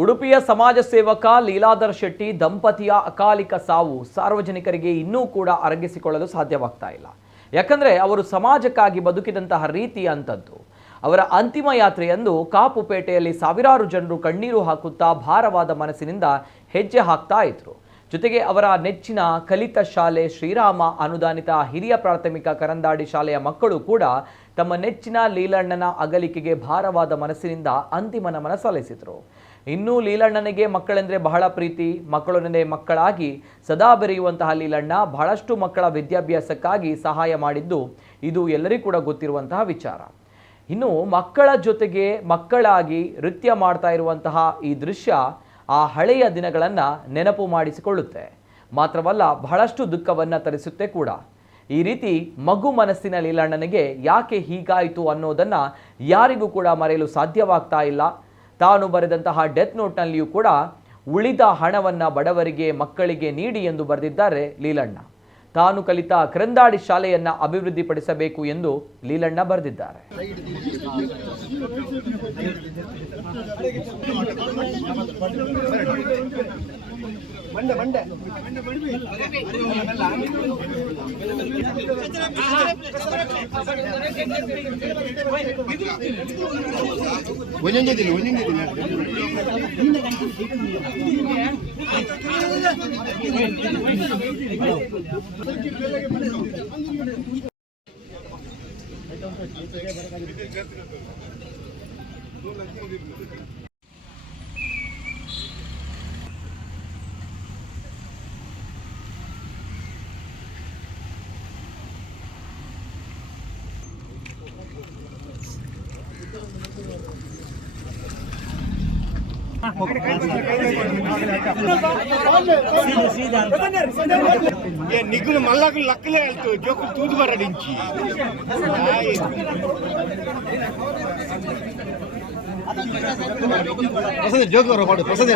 ಉಡುಪಿಯ ಸಮಾಜ ಸೇವಕ ಲೀಲಾಧರ್ ಶೆಟ್ಟಿ ದಂಪತಿಯ ಅಕಾಲಿಕ ಸಾವು ಸಾರ್ವಜನಿಕರಿಗೆ ಇನ್ನೂ ಕೂಡ ಅರಗಿಸಿಕೊಳ್ಳಲು ಸಾಧ್ಯವಾಗ್ತಾ ಇಲ್ಲ. ಯಾಕಂದ್ರೆ ಅವರು ಸಮಾಜಕ್ಕಾಗಿ ಬದುಕಿದಂತಹ ರೀತಿ ಅಂತದ್ದು. ಅವರ ಅಂತಿಮ ಯಾತ್ರೆಯಂದು ಕಾಪುಪೇಟೆಯಲ್ಲಿ ಸಾವಿರಾರು ಜನರು ಕಣ್ಣೀರು ಹಾಕುತ್ತಾ ಭಾರವಾದ ಮನಸ್ಸಿನಿಂದ ಹೆಜ್ಜೆ ಹಾಕ್ತಾ ಇದ್ರು. ಜೊತೆಗೆ ಅವರ ನೆಚ್ಚಿನ ಕಲಿತ ಶಾಲೆ ಶ್ರೀರಾಮ ಅನುದಾನಿತ ಹಿರಿಯ ಪ್ರಾಥಮಿಕ ಕರಂದಾಡಿ ಶಾಲೆಯ ಮಕ್ಕಳು ಕೂಡ ತಮ್ಮ ನೆಚ್ಚಿನ ಲೀಲಣ್ಣನ ಅಗಲಿಕೆಗೆ ಭಾರವಾದ ಮನಸ್ಸಿನಿಂದ ಅಂತಿಮ ನಮನ ಸಲ್ಲಿಸಿದರು. ಇನ್ನೂ ಲೀಲಣ್ಣನಿಗೆ ಮಕ್ಕಳೆಂದರೆ ಬಹಳ ಪ್ರೀತಿ. ಮಕ್ಕಳನ್ನೇ ಮಕ್ಕಳಾಗಿ ಸದಾ ಬೆರೆಯುವಂತಹ ಲೀಲಣ್ಣ ಬಹಳಷ್ಟು ಮಕ್ಕಳ ವಿದ್ಯಾಭ್ಯಾಸಕ್ಕಾಗಿ ಸಹಾಯ ಮಾಡಿದ್ದು ಇದು ಎಲ್ಲರಿಗೂ ಕೂಡ ಗೊತ್ತಿರುವಂತಹ ವಿಚಾರ. ಇನ್ನು ಮಕ್ಕಳ ಜೊತೆಗೆ ಮಕ್ಕಳಾಗಿ ನೃತ್ಯ ಮಾಡ್ತಾ ಇರುವಂತಹ ಈ ದೃಶ್ಯ ಆ ಹಳೆಯ ದಿನಗಳನ್ನು ನೆನಪು ಮಾಡಿಸಿಕೊಳ್ಳುತ್ತೆ. ಮಾತ್ರವಲ್ಲ, ಬಹಳಷ್ಟು ದುಃಖವನ್ನು ತರಿಸುತ್ತೆ ಕೂಡ. ಈ ರೀತಿ ಮಗು ಮನಸ್ಸಿನ ಲೀಲಣ್ಣನಿಗೆ ಯಾಕೆ ಹೀಗಾಯಿತು ಅನ್ನೋದನ್ನು ಯಾರಿಗೂ ಕೂಡ ಮರೆಯಲು ಸಾಧ್ಯವಾಗ್ತಾ ಇಲ್ಲ. ತಾನು ಬರೆದಂತಹ ಡೆತ್ ನೋಟ್ನಲ್ಲಿಯೂ ಕೂಡ ಉಳಿದ ಹಣವನ್ನು ಬಡವರಿಗೆ ಮಕ್ಕಳಿಗೆ ನೀಡಿ ಎಂದು ಬರೆದಿದ್ದಾರೆ ಲೀಲಣ್ಣ. ತಾನು ಕಲಿತ ಕರಂದಾಡಿ ಶಾಲೆಯನ್ನು ಅಭಿವೃದ್ಧಿಪಡಿಸಬೇಕು ಎಂದು ಲೀಲಣ್ಣ ಬರೆದಿದ್ದಾರೆ. నిగులు మళ్ళకు లక్కలే వెళ్తూ జోకులు తూదు బరడించి జోకు బరపాడు Prasad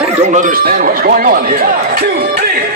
I don't understand what's going on here. 2, 3.